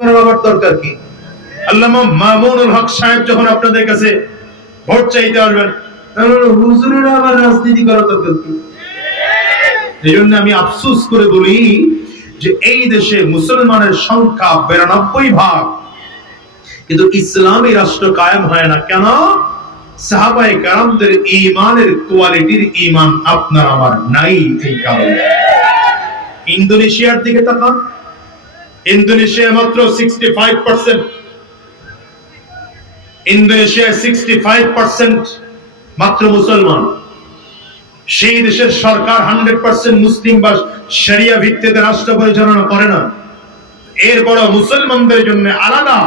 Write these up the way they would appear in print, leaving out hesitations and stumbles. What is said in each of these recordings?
আবার দরকার কি? আল্লামা মামুনুল হক সাহেব যখন আপনাদের কাছে ভোট চাইতে আসবেন, হুজুরের আবার রাজনীতি করার দরকার কি? এই জন্য আমি আফসোস করে বলি যে এই দেশে মুসলমানের সংখ্যা 92%, কিন্তু ইসলামী রাষ্ট্র কায়েম হয় না কেন? সাহাবায়ে কেরামদের ঈমানের কোয়ালিটির ঈমান আপনার আমার নাই। এই কারণে ইন্দোনেশিয়ার দিকে তাকান, ইন্দোনেশিয়া মাত্র 65%, ইন্দোনেশিয়া 65% মাত্র মুসলমান। সেই দেশের সরকার 100% মুসলিম বা শরিয়া ভিত্তিতে রাষ্ট্র পরিচালনা করে না। এরপর মুসলমানদের জন্য আলাদা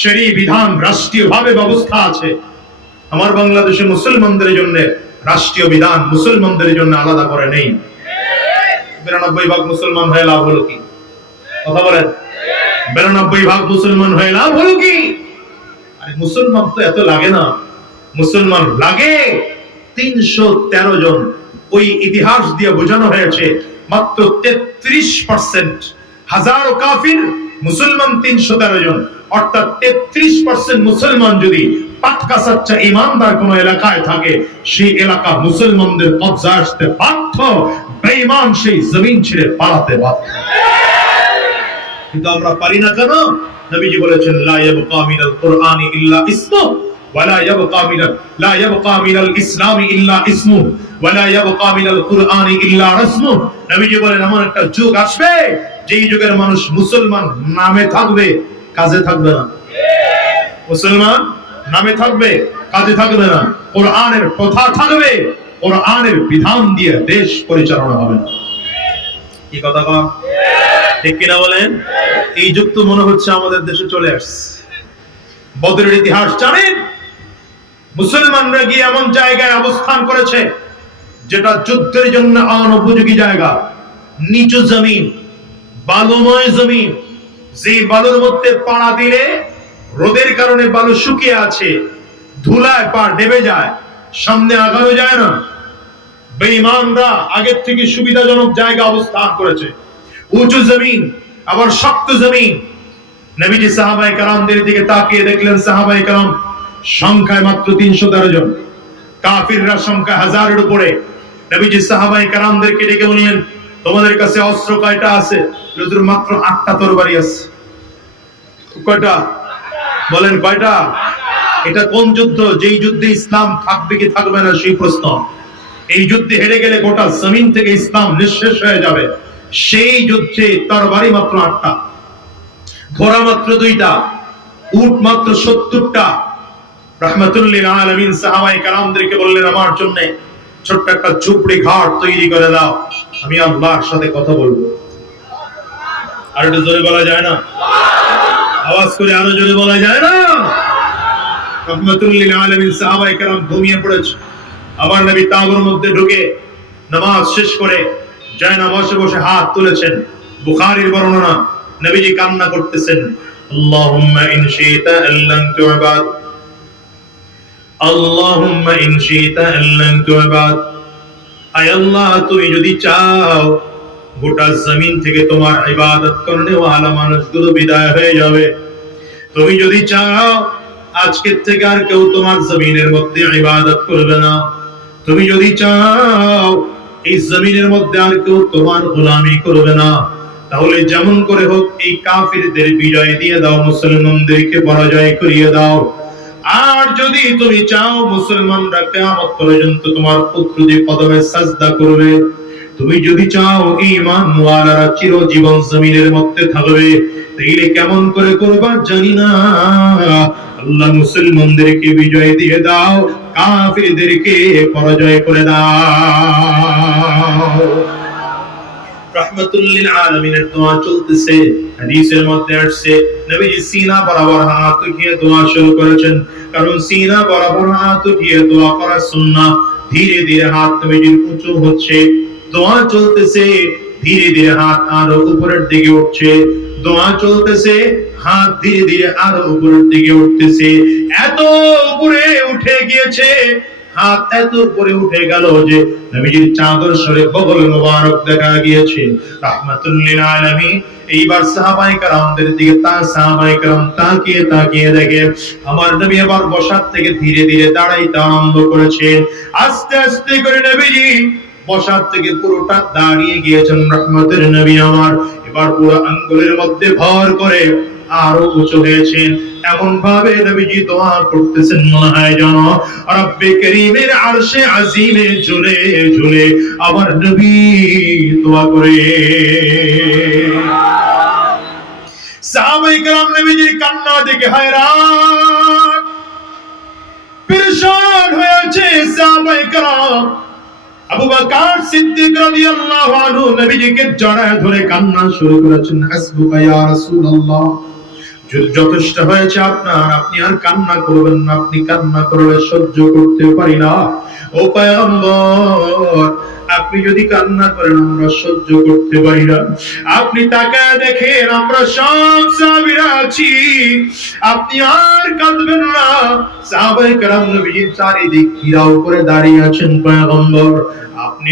শরীয়ী বিধান রাষ্ট্রীয়ভাবে ব্যবস্থা আছে। আমার বাংলাদেশে মুসলমানদের জন্য রাষ্ট্রীয় বিধান মুসলমানদের জন্য আলাদা করে নেই। 92% মুসলমান হয়ে লাভ হলো কি? কথা বলেন। 92% মুসলমান হয়ে লাভ হলো কি? আরে মুসলমান তো এত লাগে না, মুসলমান লাগে 313 জন। ওই ইতিহাস দিয়ে বোঝানো হয়েছে মাত্র 33%। হাজারো কাফির, মুসলমান 313 জন, অর্থাৎ 33% মুসলমান যদি পাক্কা সাচ্চা ইমানদার কোন এলাকায় থাকে, সেই এলাকা মুসলমানদের কবজায় আসতে বাধ্য, বেঈমান সেই জমিন ছেড়ে পালাতে বাধ্য। কিন্তু আমরা পারি না কেন? নবীজি বলেছেন লা ইয়াবকা মিনাল কুরআনি ইল্লা ইসমু ওয়ালা ইয়াবকা মিনাল ইসলামি ইল্লা ইসমু ওয়ালা ইয়াবকা মিনাল কুরআনি ইল্লা রাসমু। নবীজি বলেন এমন একটা যুগ আসবে যেই যুগের মানুষ মুসলমান নামে থাকবে, কাজে থাকবে না। মুসলমান নামে থাকবে, কাজে থাকবে না। কোরআনের কথা থাকবে, কোরআনের বিধান দিয়ে দেশ পরিচালনা হবে না। কি কথা কন? ঠিক কিনা বলেন? এই যুগ তো মনে হচ্ছে আমাদের দেশে চলে আসছে। বদরের ইতিহাস জানেন? মুসলমানরা গিয়ে এমন জায়গায় অবস্থান করেছে যেটা যুদ্ধের জন্য অনুপযোগী জায়গা, নিচু জমিন, বালুময় জমিন। যে বালুর মধ্যে পাড়া দিলে রোদের কারণে বালু শুকিয়ে আছে, ধুলায় পা ডেবে যায়, সামনে আগানো যায় না। বেঈমানরা আগের থেকে সুবিধাজনক জায়গা অবস্থান করেছে, উঁচু জমিন, আবার শক্ত জমিন। নবীজি সাহাবায়ে কেরামদের দিকে তাকিয়ে দেখলেন সাহাবায়ে কেরাম সংখ্যায় মাত্র 313 জন, কাফিররা সংখ্যা হাজারের উপরে। নবীজি সাহাবায়ে কেরামদেরকে ডেকে বললেন তোমাদের কাছে অস্ত্র কয়টা আছে? হুজুর মাত্র 8টা তরবারি আছে। কয়টা বলেন? কয়টা? এটা কোন যুদ্ধ? যেই যুদ্ধে ইসলাম থাকবে কি থাকবে না সেই প্রশ্ন। এই যুদ্ধে হেরে গেলে গোটা জমিন থেকে ইসলাম নিঃশেষ হয়ে যাবে। সেই যুদ্ধে তরবারি মাত্র 8টা, ঘোড়া মাত্র 2টা, উট মাত্র 70টা। রাহমাতুল লিল আলামিন সাহাবায়ে কেরামদেরকে বললেন আমার জন্য ছোট্ট একটা ঝুপড়ি ঘাট তৈরি করে দাও, আমি আল্লাহর সাথে কথা বলবো। আর একটু জোরে বলা যায় না? আওয়াজ করে আরো জোরে বলা যায় না? রাহমাতুল লিল আলামিন সাহাবায়ে কেরাম ঘুমিয়ে পড়েছে। আবার নবী তাঁবুর মধ্যে ঢুকে নামাজ শেষ করে জায়নামাজে বসে হাত তুলেছেন। বুখারীর বর্ণনা, নবীজি কান্না করতেছেন, আল্লাহুম্মা ইন শি'তা আল্লান তু'বাদ, আল্লাহুম্মা ইন শি'তা আল্লান তু'বাদ। আয় আল্লাহ, তুমি যদি চাও গোটা জমিন থেকে তোমার ইবাদত করনে ওয়ালা মানুষগুলো বিদায় হয়ে যাবে। তুমি যদি চাও আজকে থেকে আর কেউ তোমার জমিনের মধ্যে ইবাদত করবে না। তুমি যদি চাও এই জমিনের মধ্যে আর কেউ তোমার গোলামি করবে না, তাহলে যেমন করে হোক এই কাফিরদের বিজয় দিয়ে দাও, মুসলমানদেরকে পরাজয় করিয়ে দাও। আর যদি তুমি চাও মুসলমানরা কিয়ামত পর্যন্ত তোমার পুত্রদের কদমে সাজদা করবে, তুমি যদি চাও ঈমান ওয়ালারা চিরজীবন জমিনের মধ্যে থাকবে, তাইলে কেমন করে করবা জানি না। আল্লাহ মুসলমানদেরকে বিজয় দিয়ে দাও, কাফিরদেরকে পরাজয় করে দাও। রাহমাতুল লিল আলামিনের দোয়া চলতেছে। হাদিসের মধ্যে আসছে নবীজি সিনা বরাবর হাত উঠিয়ে দোয়া শুরু করেছেন, কারণ সিনা বরাবর হাত উঠিয়ে দোয়া করা সুন্নাহ। ধীরে ধীরে হাত নবীজির উঁচু হচ্ছে, দোয়া চলতেছে, ধীরে ধীরে হাত আরো উপরের দিকে উঠছে, দোয়া চলতেছে, হাত ধীরে ধীরে আরো উপরের দিকে উঠতেছে। এত উপরে উঠে গিয়েছে হাত এত উপরে উঠে গেল যে নবীজির চাদর সরে বগল মোবারক দেখা গিয়েছে। রাহমাতুল লিল আলামিন। এইবার সাহাবায়ে কেরামদের দিকে সাহাবায়ে কেরাম তাকিয়ে তাকিয়ে দেখে আমার নবী এবার বসার থেকে ধীরে ধীরে দাঁড়াইতে আরম্ভ করেছেন। আস্তে আস্তে করে নবীজি বসার থেকে পুরোটা দাঁড়িয়ে গিয়েছেন। রহমতের নবী আমার এবার পুরো আঙ্গুলের মধ্যে ভর করে আরো উঁচু হয়েছেন। এমন ভাবে নবীজি দোয়া করতেছেন মনে হয় যেন রব্বে করিমের আরশে আজিমে ঝুলে ঝুলে আমার নবী দোয়া করে। সাহাবায়ে কেরাম নবীজির কান্না দেখে hayran পেরেশান হয়েছে। সাহাবায়ে কেরাম আবু বকর সিদ্দিক রাদিয়াল্লাহু আনহু নবীজিকে জড়ায় ধরে কান্না শুরু করেছেন। হাসবুকা ইয়া রাসূলুল্লাহ, যথেষ্ট হয়েছে আপনার, আপনি আর কান্না করবেন না, আপনি কান্না করলে সহ্য করতে পারি না। ও পয়গম্বর, আপনি যদি কান্না করেন আমরা সহ্য করতে পারি না। আপনি তাকায় দেখেন আমরা সব সাহাবীরা আছি, আপনি আর কাঁদবেন না। সাহাবায়ে কেরাম নবীজির চারিদিক ঘেরাও করে দাঁড়িয়ে আছেন। পয়গম্বর, আপনি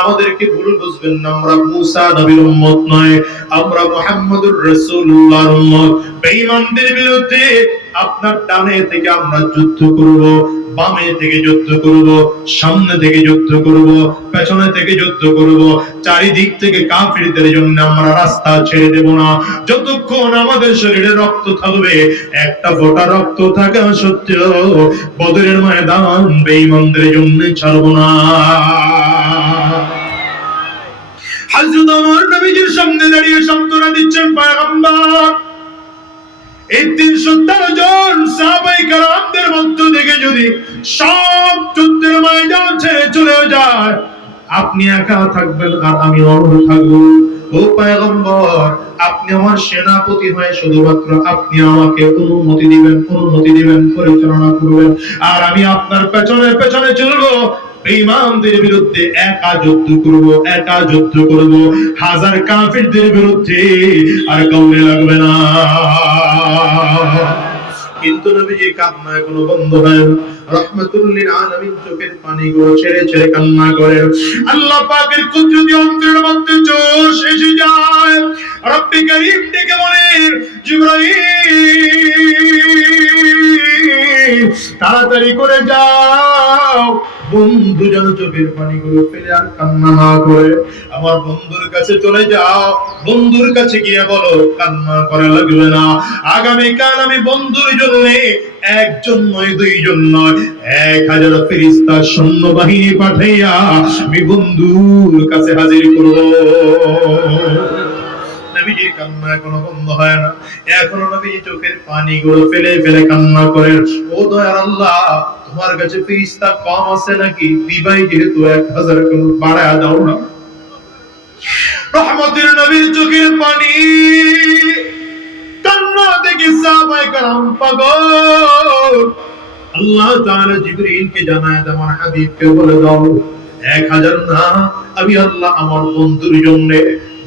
আমাদেরকে ভুল বুঝবেন না, আমরা মুসা নবীর উম্মত নয়, আমরা মুহাম্মদুর রাসূলুল্লাহর উম্মত। বেঈমানদের বিরুদ্ধে আপনার ডানে থেকে আমরা যুদ্ধ করব, বামে থেকে যুদ্ধ করব, সামনে থেকে যুদ্ধ করব, পেছনে থেকে যুদ্ধ করব, চারিদিক থেকে কাফিরদের জন্য আমরা রাস্তা ছেড়ে দেব না। যতক্ষণ আমাদের শরীরে রক্ত থাকবে, একটা ফোঁটা রক্ত থাকা সত্ত্বেও বদরের ময়দান বেঈমানদের জন্য ছাড়ব না। হযরত ওমর নবীজির সামনে দাঁড়িয়ে সান্ত্বনা দিচ্ছেন। পয়গম্বর, এই ৩১৩ জন সাহাবায়ে কেরামদের মধ্য থেকে যদি সব যুদ্ধের ময়দান ছেড়ে চলে যায়, আপনি একা থাকবেন আর আমি অমর থাকব। ও পয়গম্বর, আপনি আমার সেনাপতি হয়ে শুধুমাত্র আপনি আমাকে অনুমতি দিবেন, পরিচালনা করবেন, আর আমি আপনার পেছনে পেছনে চলবো। বেঈমানদের বিরুদ্ধে একা যুদ্ধ করব, হাজার কাফিরদের বিরুদ্ধে আর কাউকে লাগবে না। কিন্তু নবীজির কান্না এখনো বন্ধ হয় না। রাহমাতুল লিল আলামিন চোখের পানিগুলো ছেড়ে ছেড়ে কান্না করেন। আল্লাহ পাকের কুদরতি অন্তরের মধ্যে জোশ এসে যায়। রব্বে করিম ডেকে বলেন, জিবরাইল তাড়াতাড়ি করে যাও, বন্ধু যেন চোখের পানিগুলো ফেলে আর কান্না না করে। আমার বন্ধুর কাছে চলে যাও, বন্ধুর কাছে গিয়ে বলো কান্না করা লাগবে না। আগামীকাল আমি বন্ধুর জন্য একজন নয়, দুইজন নয়, 1000 ফেরেশতা সৈন্যবাহিনী পাঠাইয়া আমি বন্ধুর কাছে হাজির করব। নবীজির কান্না এখনো বন্ধ হয় না। এখনো নবীজি চোখের পানিগুলো ফেলে ফেলে কান্না করেন। ও দয়ার আল্লাহ, তোমার কাছে ফেরেশতা কম আছে নাকি? দিবাই যেহেতু 1000 কোন বাড়ায়া দাও না। রহমতের নবীর চোখের পানি কান্না দেখে সাহাবায়ে কেরাম পাগল। আল্লাহ তাআলা জিবরিলকে জানায়, আমার হাবিবকে বলে দাও 1000 না, আমি আল্লাহ আমার বন্ধুর জন্য,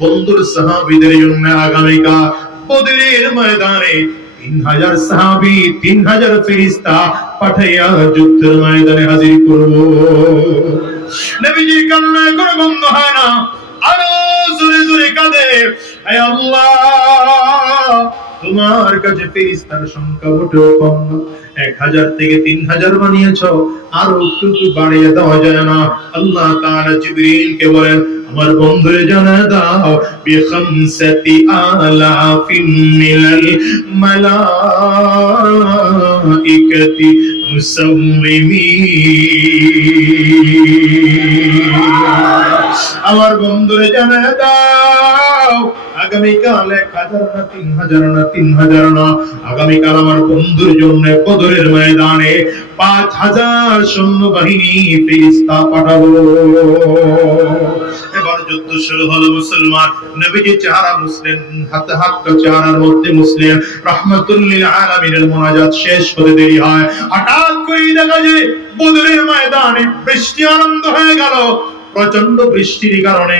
বন্ধুর সাহাবীদের জন্য আগামীকাল বদরের ময়দানে 3000 সাহাবী, 3000 ফেরেশতা পাঠাইয়া যুদ্ধের ময়দানে হাজির করব। নবীজির কান্না কোনো বন্ধ হয় না, আরো জোরে জোরে কাঁদে, হে আল্লাহ, তোমার কাছে ফেরেশতার সংখ্যা মোটেও কম না, 1000 থেকে 3000 বানিয়েছো, আরো একটু বাড়িয়ে দেওয়া যায় না? আল্লাহ তাআলা জিবরিলকে বলেন, আমার বন্ধুরে জানা দাও বিখামসাতি আলাফিন মিনাল মালাইকাতি মুসাওমিমিন। আমার বন্ধুরে জানা দাও আগামীকাল 1000 না 3000 না, আগামীকাল আমার বন্ধুর জন্য বদরের ময়দানে 5000 সৈন্যবাহিনী ফেরেশতা পাঠাবো। এবার যুদ্ধ শুরু হলো। মুসলমান নবীজির চেহারা মুসলিম, হাতে হাতটা চেহারার মধ্যে মুসলিম। রাহমাতুল লিল আলামিনের মুনাজাত শেষ হতে দেরি হয়। হঠাৎ করে দেখা যায় বদরের ময়দানে বৃষ্টি আরম্ভ হয়ে গেল। প্রচন্ড বৃষ্টির কারণে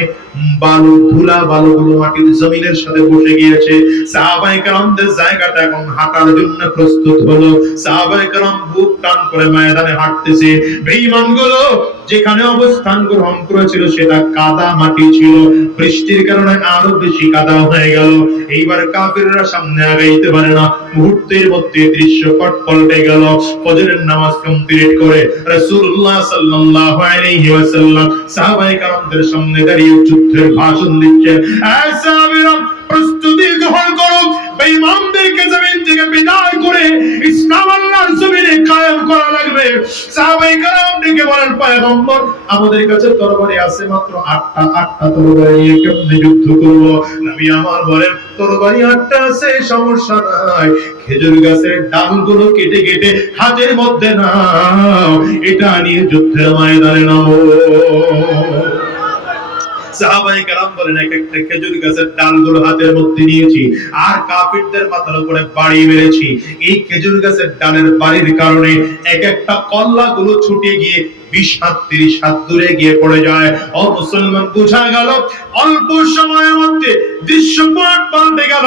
বালু ধুলা বালুগুলো মাটির জমিনের সাথে বসে গিয়েছে। সাহাবায়ে কেরামদের জায়গাটা এখন হাঁটার জন্য প্রস্তুত হলো। সাহাবায়ে কেরাম বুক টান করে ময়দানে হাঁটতেছে। বেঈমানগুলো যেখানে অবস্থান গ্রহণ করেছিল সেটা কাদা মাটি ছিল, বৃষ্টির কারণে আরো বেশি কাদা হয়ে গেল। এইবার কাফিররা সামনে আগাইতে পারে না। মুহূর্তের মধ্যে দৃশ্যপট পাল্টে গেল। ফজরের নামাজ কমপ্লিট করে রাসূলুল্লাহ সাল্লাল্লাহু আলাইহি ওয়াসাল্লাম সাহাবায়ে কেরামদের সামনে দাঁড়িয়ে যুদ্ধের ভাষণ দিচ্ছেন। এই সাহাবীরা প্রস্তুতি গ্রহণ করো, বেঈমানদেরকে জমিন থেকে বিদায় করে ইসলাম আল্লাহর জমিনে কায়েম করা লাগবে। সাহাবায়ে কেরাম ডেকে বলেন, পয়গম্বর আমাদের কাছে তরবারি আছে মাত্র 8টা তরবারি নিয়ে কেমনে যুদ্ধ করব? নবী আমার বলেন, তরবারি 8টা আছে, সমস্যা নাই, খেজুর গাছের ডালগুলো কেটে কেটে হাতের মধ্যে নাও, এটা নিয়ে যুদ্ধের ময়দানে নামো। সাহাবায়ে কেরাম বলেন, এক একটা খেজুর গাছের ডালগুলো হাতের মধ্যে নিয়েছি আর কাফিরদের মাথার উপরে বাড়ি মেরেছি। এই খেজুর গাছের ডালের বাড়ির কারণে এক একটা কল্লাগুলো ছুটে গিয়ে 20 হাত 30 হাত দূরে গিয়ে পড়ে যায়। ও মুসলমান, বোঝা গেল অল্প সময়ের মধ্যে দৃশ্যপট পাল্টে গেল।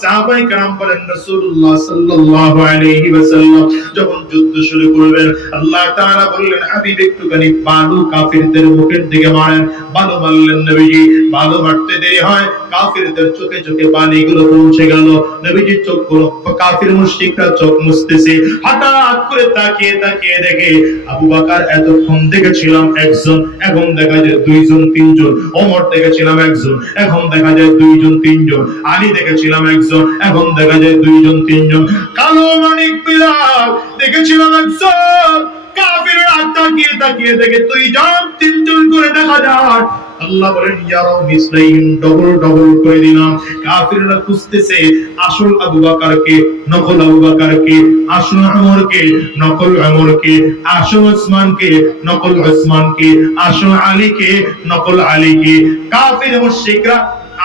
সাহাবায়ে কেরাম বলেন, রাসূলুল্লাহ সাল্লাল্লাহু আলাইহি ওয়াসাল্লাম যখন যুদ্ধ শুরু করবেন, আল্লাহ তাআলা বললেন, হাবিব একটুখানি বালু কাফিরদের মুখের দিকে মারেন। বালু মারলেন নবীজি। বালু মারতে দেরি হয়, কাফিরদের চোখে চোখে বালিগুলো পৌঁছে গেল। নবীজির চোখগুলো, কাফির মুশরিকরা চোখ মুছতেছে। হঠাৎ করে তাকিয়ে তাকিয়ে দেখে আবু বকর এতক্ষণ দেখেছিলাম একজন, এখন দেখা যায় 2 জন 3 জন। ওমর দেখেছিলাম একজন, এখন দেখা যায় 2 জন 3 জন। আলী দেখেছিলাম একজন, এখন দেখা যায় 2 জন 3 জন। কালো মানিক বিলাল দেখেছিলাম একজন। কাফিররা তাকিয়ে তাকিয়ে দেখে 2 জন 3 জন করে দেখা যায়। আল্লাহ বলেন, ইয়ারাও মিসলাইহিম, ডবল ডবল করে দিলাম। কাফিররা খুঁজতেছে আসল আবু বকরকে, নকল আবু বকরকে, আসল ওমরকে, নকল ওমরকে, আসল ওসমানকে, নকল ওসমানকে, আসল আলীকে, নকল আলীকে। কাফির মুশরিকরা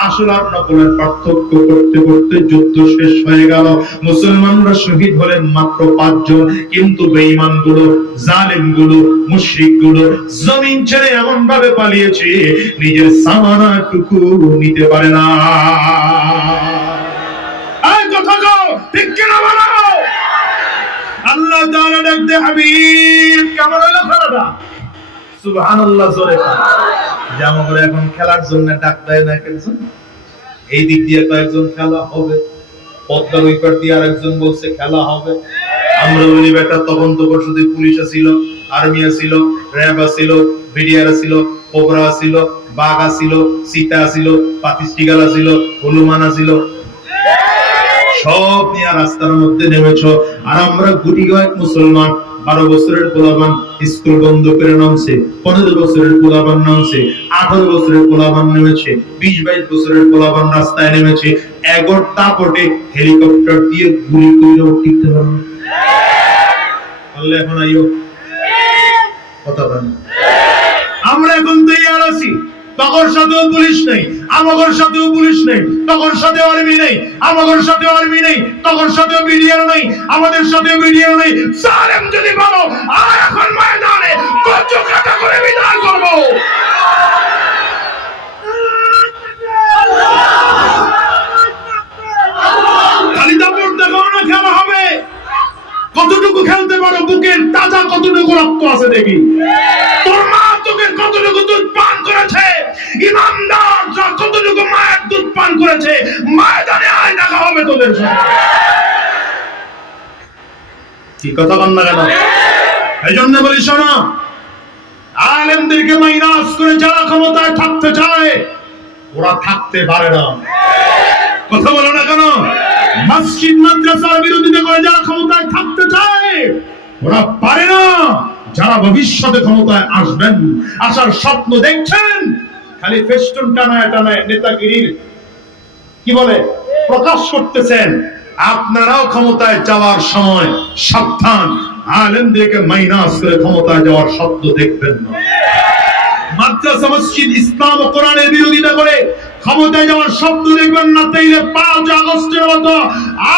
আসল আর নকলের পার্থক্য করতে করতে যুদ্ধ শেষ হয়ে গেল। মুসলমানরা শহীদ হলেন মাত্র 5 জন, কিন্তু বেঈমানগুলো, জালেমগুলো, মুশরিকগুলো জমিন ছেড়ে এমন ভাবে পালিয়েছে নিজের সামানাটুকু নিতে পারে না। এই কথা কও, ঠিক কিনা বলো? আল্লাহ তাআলা ডাকতে, হাবিব কেমন হলো খেলাটা? সুবহানাল্লাহ, জোরে যেমন করে এখন খেলার জন্য ডাক দেয় না একজন, এই দিক দিয়ে কয়েকজন খেলা হবে, পদ্মার ওই পার দিয়ে আরেকজন বলছে খেলা হবে। আমরা বলি বেটা তখন তো শুধু পুলিশ ছিল, আর্মি ছিল, র্যাব ছিল, বিডিআর ছিল, কোবরা ছিল, বাঘ ছিল, সীতা ছিল, পাতিস্টিগাল ছিল, হনুমান ছিল, সব নিয়ে রাস্তার মধ্যে নেমেছ। আর আমরা গুটি কয়েক মুসলমান, 12 বছরের পোলাপান স্কুল বন্ধ করে নামছে, 15 বছরের পোলাপান নামছে, 18 বছরের পোলাপান নেমেছে, 20-22 বছরের পোলাপান রাস্তায় নেমেছে। এগর তাপটে হেলিকপ্টার দিয়ে গুলি করে উঠতে পারবে। আল্লাহ এখন আইও কথা বলেন। আমরা এখন তৈয়ার আছি। তখন সাথেও পুলিশ নেই, আমাদের সাথেও পুলিশ নেই, তখন সাথে আর্মি নেই, আমাদের সাথে আর্মি নেই, তখন সাথে বিডিআর নেই, আমাদের সাথে বিডিআর নেই। জালেম যদি বলো আর এখন ময়দানে কত কাটা করে বিদায় করব। খালি দাপট দেখাও না, খেলা হবে। কতটুকু খেলতে পারো, বুকের তাজা কতটুকু রক্ত আছে দেখি। তোর মা তোকে কতটুকু দুধ পান করেছে, ইমানদার কতটুকু মায়ের দুধ পান করেছে, ময়দানে আয় দেখা হবে তোদের সাথে। কি কথা বল না কেন? এই জন্য বলি শোনো, আলেমদেরকে মাইনাস করে যারা ক্ষমতায় থাকতে চায় ওরা থাকতে পারে না। কথা বলো না কেন? মসজিদ মাদ্রাসার বিরোধিতা করে যারা ক্ষমতায় থাকতে চায় ওরা পারে না। যারা ভবিষ্যতে ক্ষমতায় আসবেন, আসার স্বপ্ন দেখছেন, খালি ফেস্টুন টানায় টানায় নেতাগিরির কি বলে প্রকাশ করতেছেন, আপনারাও ক্ষমতায় যাওয়ার সময় সাবধান, আলেমদেরকে মাইনাস করে ক্ষমতায় যাওয়ার স্বপ্ন দেখবেন না। মাদ্রাসা মসজিদ ইসলাম ও কোরআনের বিরোধিতা করে ক্ষমতায় যাওয়ার স্বপ্ন দেখবেন না। তাইলে 5 আগস্টের মতো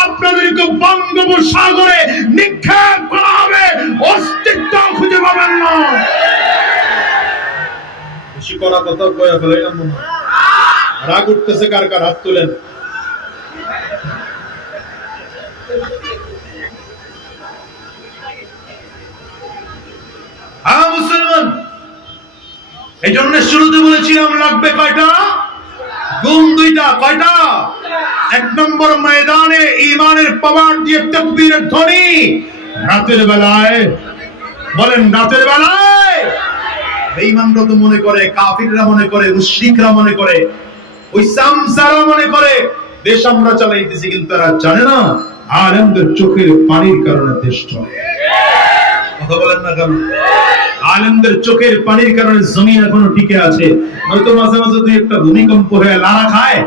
আপনাদেরকে বঙ্গোপসাগরে নিক্ষেপ করা হবে, অস্তিত্ব খুঁজে পাবেন না। বেশি করা কথা বয়া ফেলাইলাম না। রাগ উঠতেছে কার কার, হাত তুলেন। মুসলমান, এই জন্য শুরুতে বলেছিলাম লাগবে কয়টা গুণ? দুইটা। কয়টা? এক নম্বর, ময়দানে ঈমানের পাওয়ার দিয়ে তাকবীরের ধ্বনি। রাতের বেলায় বলেন, রাতের বেলায় বেঈমানরা তো মনে করে, কাফিররা মনে করে, মুশরিকরা মনে করে, ওই সামসারা মনে করে দেশ আমরা চালাইতেছি, কিন্তু তারা জানে না আলেমদের চোখের পানির কারণে দেশ চলে। কথা বলেন না কেন? আলেমদের চোখের পানির কারণে জমিন এখনো টিকে আছে। হয়তো মাঝে মাঝে দুই একটা ভূমিকম্প হয়ে লাড়া খায়,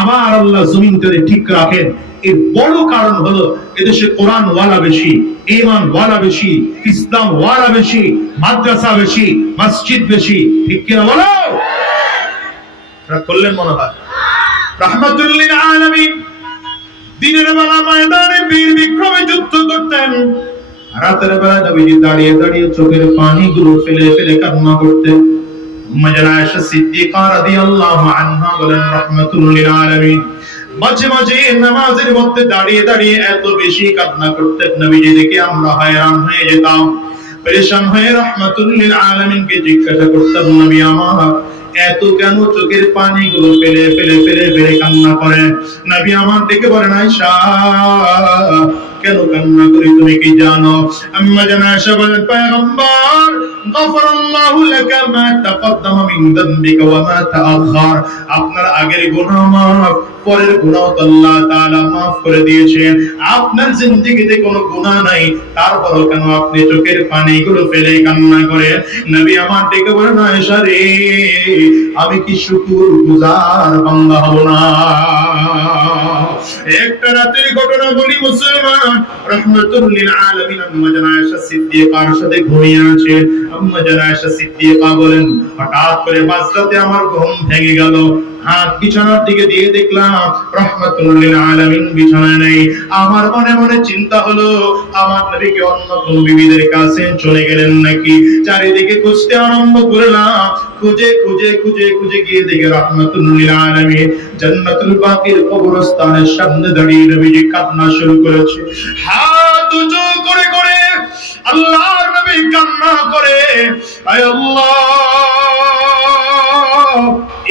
আবার আল্লাহ জমিনটাকে ঠিক রাখেন। এর বড় কারণ হলো এদেশে কোরআন ওয়ালা বেশি, ঈমান ওয়ালা বেশি, ইসলাম ওয়ালা বেশি, মাদ্রাসা বেশি, মসজিদ বেশি। ঠিক কিনা বলো? করলেন মনে হয়। রাহমাতুল লিল আলামিন দিনের বেলা ময়দানে বীর বিক্রমে যুদ্ধ করতেন, রাতের বেলা নবীজি দাঁড়িয়ে দাঁড়িয়ে চোখের পানিগুলো ফেলে ফেলে কান্না করতেন। উম্মে আয়েশা সিদ্দিকা রাদিয়াল্লাহু আনহা বলেন, রাহমাতুল লিল আলামিন মাঝে মাঝে নামাজের মধ্যে দাঁড়িয়ে দাঁড়িয়ে এত বেশি কান্না করতেন, নবীজি দেখে আমরা হয়রান হয়ে যেতাম, পরেশান হয়ে রাহমাতুল লিল আলামিনকে জিজ্ঞাসা করতাম, নবী আমার এত কেন চোখের পানিগুলো ফেলে ফেলে ফেলে ফেলে কান্না করেন? নবী আমার ডেকে বলেন, আয়েশা কেন কান্না করি তুমি কি জানো? আম্মা জান আয়েশা বলেন, পয়গম্বর গফরাল্লাহু লাকা মা তাকদ্দামা মিন যামবিকা ওয়া মা তাআখার, আপনার আগের গুনাহ মাফ, পরের গুনাহ আল্লাহ তাআলা মাফ করে দিয়েছেন। আপনার জিন্দেগিতে কোনো গুনাহ নাই, তারপরও কেন আপনি চোখের পানিগুলো ফেলে কান্না করেন? নবী আমার ডেকে বলেন, আয়েশা রে, আমি কি শুকরগুজার বান্দা হব না? একটা রাতের ঘটনা বলি মুসলমান, রাহমাতুল লিল আলামিন আম্মা জান আয়েশা সিদ্দিকার সাথে ঘুমিয়ে আছে। আম্মা জান আয়েশা সিদ্দিকা বলেন, হঠাৎ করে মাঝরাতে আমার ঘুম ভেঙে গেল, হাত বিছানার দিকে দিয়ে দেখলাম রাহমাতুল লিল আলামিন বিছানায় নেই। আমার মনে মনে চিন্তা হলো, আমার নবী কি অন্য কোন বিবিদের কাছে চলে গেলেন নাকি? চারিদিকে খুঁজতে আরম্ভ করলাম, খুঁজে খুঁজে খুঁজে খুঁজে গিয়ে দেখি রাহমাতুল লিল আলামিন জান্নাতুল বাকির কবরস্থানের সামনে দাঁড়িয়ে নবীজি কান্না শুরু করেছে। হাত উঁচু করে করে আল্লাহর নবী কান্না করে, আয় আল্লাহ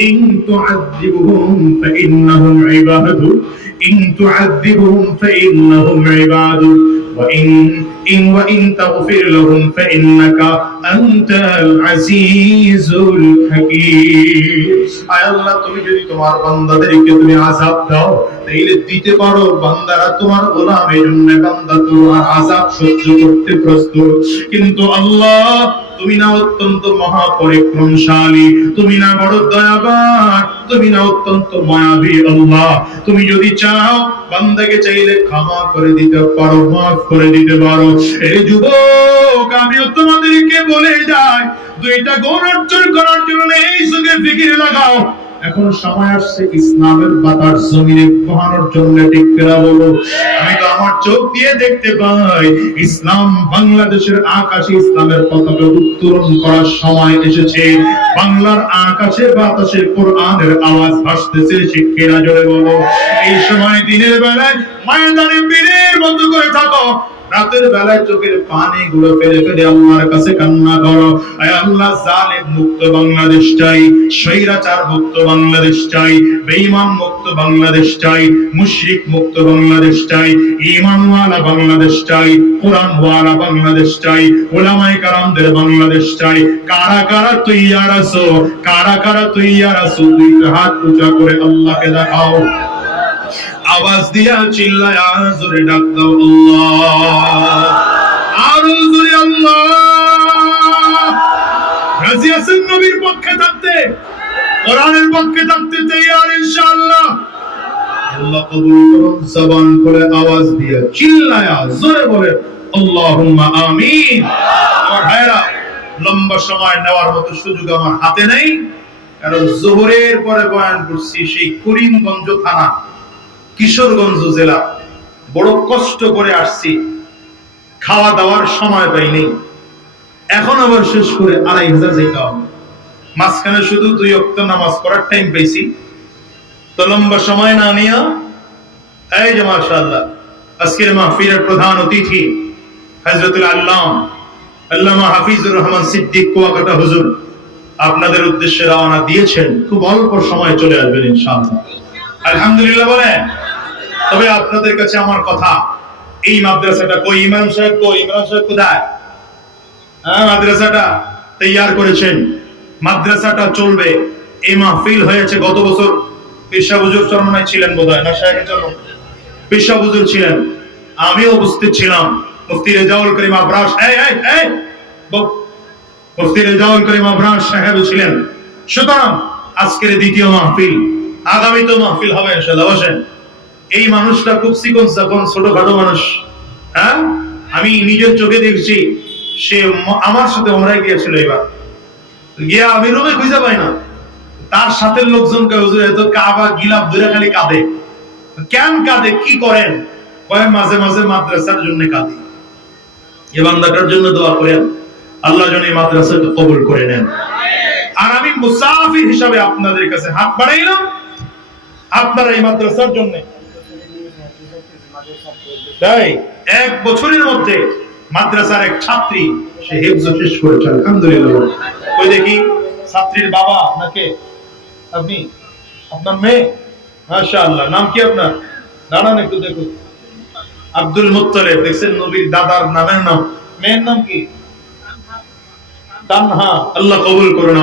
ইন তুআযিবহুম ফাইন্নাহুম ইবাদু, ইন তুআযিবহুম ফাইন্নাহুম ইবাদু, ওয়া ইন তাগফির লাহুম ফাইন্নাকা আনতাল আজিজুল হাকীম। আয় আল্লাহ, তুমি যদি তোমার বান্দাদেরকে তুমি আযাব দাও, তাইলে দিতে পারো, বান্দারা তোমার গোলাম, এজন্য বান্দা তোমার আযাব সহ্য করতে প্রস্তুত। কিন্তু আল্লাহ, তুমি না অত্যন্ত মহাপরিক্রমশালী, তুমি না বড় দয়াবান, তুমি না অত্যন্ত মায়াবী। আল্লাহ, তুমি যদি চাও বান্দাকে চাইলে ক্ষমা করে দিতে পারো, মাফ করে দিতে পারো। এই যুবক, আমিও তোমাদেরকে বলে যাই, দুইটা গুণ অর্জন করার জন্য এই যুগে ফিকির লাগাও। এখন সময় আসছে ইসলামের বাতাস জমিনে বহানোর জন্য। ঠিক করে বলো। আমি তো আমার চোখ দিয়ে দেখতে পাই, ইসলাম বাংলাদেশের আকাশে ইসলামের পতাকা উত্তোলন করার সময় এসেছে। বাংলার আকাশে বাতাসে কোরআনের আওয়াজ ভাসতেছে। শিক্ষিরা জোরে বলো। এই সময় দিনের বেলায় ময়দানে বীরের মতো করে থাকো, রাতের বেলায় চোখের পানি গুলো ফেলে ফেলে আল্লাহর কাছে কান্না করো। আয় আল্লাহ, জালেম মুক্ত বাংলাদেশ চাই, স্বৈরাচার মুক্ত বাংলাদেশ চাই, বেঈমান মুক্ত বাংলাদেশ চাই, মুশরিক মুক্ত বাংলাদেশ চাই, ঈমানওয়ালা বাংলাদেশ চাই, কোরআনওয়ালা বাংলাদেশ চাই, উলামায়ে কেরামদের বাংলাদেশ চাই। কারা কারা তৈয়ার আছো? কারা কারা তৈয়ার আছো? দুই হাত উঁচা করে আল্লাহকে দেখাও, আওয়াজ দিয়া চিল্লায়া জোরে ডাক দাও, আল্লাহ, আরো জোরে আল্লাহ। রাজি আছেন নবীর পক্ষে থাকতে, কোরআনের পক্ষে থাকতে তৈয়ার ইনশাআল্লাহ? আল্লাহ কবুল করুন। জবান করে আওয়াজ দিয়া চিল্লায়া জোরে বলে আল্লাহুম্মা আমিন। আমার ভাইরা, লম্বা সময় নেওয়ার মতো সুযোগ আমার হাতে নেই, কারণ যোহরের পরে বয়ান করছি সেই করিমগঞ্জ থানা, কিশোরগঞ্জ জেলা। বড় কষ্ট করে আসছি, খাওয়া দাওয়ার সময় পাইনি, এখন আবার শেষ করে 2500 যেতে হবে। মাঝখানে শুধু 2 ওয়াক্ত নামাজ পড়ার টাইম পাইছি, তো লম্বা সময় না নিয়া এই যে মাশাআল্লাহ আজকের মাহফিলের প্রধান অতিথি হযরতুল আল্লামা হাফিজুর রহমান সিদ্দিক কুয়াকাটা হুজুর আপনাদের উদ্দেশ্যে রওনা দিয়েছেন। খুব অল্প সময় চলে আসবেন ইনশাআল্লাহ। আলহামদুলিল্লাহ বলেন। তবে আপনাদের কাছে আমার কথা, এই মাদ্রাসাটা কই? ইমাম সাহেব কোথায়? মাদ্রাসাটা তৈয়ার করেছেন, মাদ্রাসাটা চলবে। এই মাহফিল হয়েছে গত বছর, পেশা হুজুর চরমনায় ছিলেন বোধহয়, না শাহের চরমন? পেশা হুজুর ছিলেন, আমিও উপস্থিত ছিলাম। মুফতি রেজাউল করিম আবরার মুফতি রেজাউল করিম আবরার সাহেব ছিলেন। সুতরাং আজকের দ্বিতীয় মাহফিল, আগামী তো মাহফিল হবে ইনশাআল্লাহ। বসেন। এই মানুষটা খুব চিকন চাকন ছোটখাটো মানুষ, হ্যাঁ, আমি নিজের চোখে দেখছি। সে আমার সাথে ওমরায় গিয়েছিল, এবার গিয়া আমি রুমে খুঁজে পাই না। তার সাথে লোকজন হুজুর এত কাবা গিলাপ ধরে খালি কাঁদে। কেন কাঁদে, কি করেন? মাঝে মাঝে মাদ্রাসার জন্য কাঁদি, এ বান্দাটার জন্য দোয়া করেন, আল্লাহ যেন এই মাদ্রাসাকে কবুল করে নেন। আর আমি মুসাফির হিসাবে আপনাদের কাছে হাত বাড়াইলাম, আপনারা এই মাদ্রাসার জন্য তাই 1 বছরের মধ্যে মাদ্রাসার এক ছাত্রী সে হিফজ শেষ করেছে, আলহামদুলিল্লাহ। ওই দেখি ছাত্রীর বাবা আপনাকে, আপনি, আপনার মেয়ে, মাশাআল্লাহ। নাম কি আপনার? দাঁড়ান একটু দেখুন। আব্দুল মুত্তালিব, দেখছেন নবীর দাদার নামের নাম। মেয়ের নাম কি? তানহা। আল্লাহ কবুল করুন।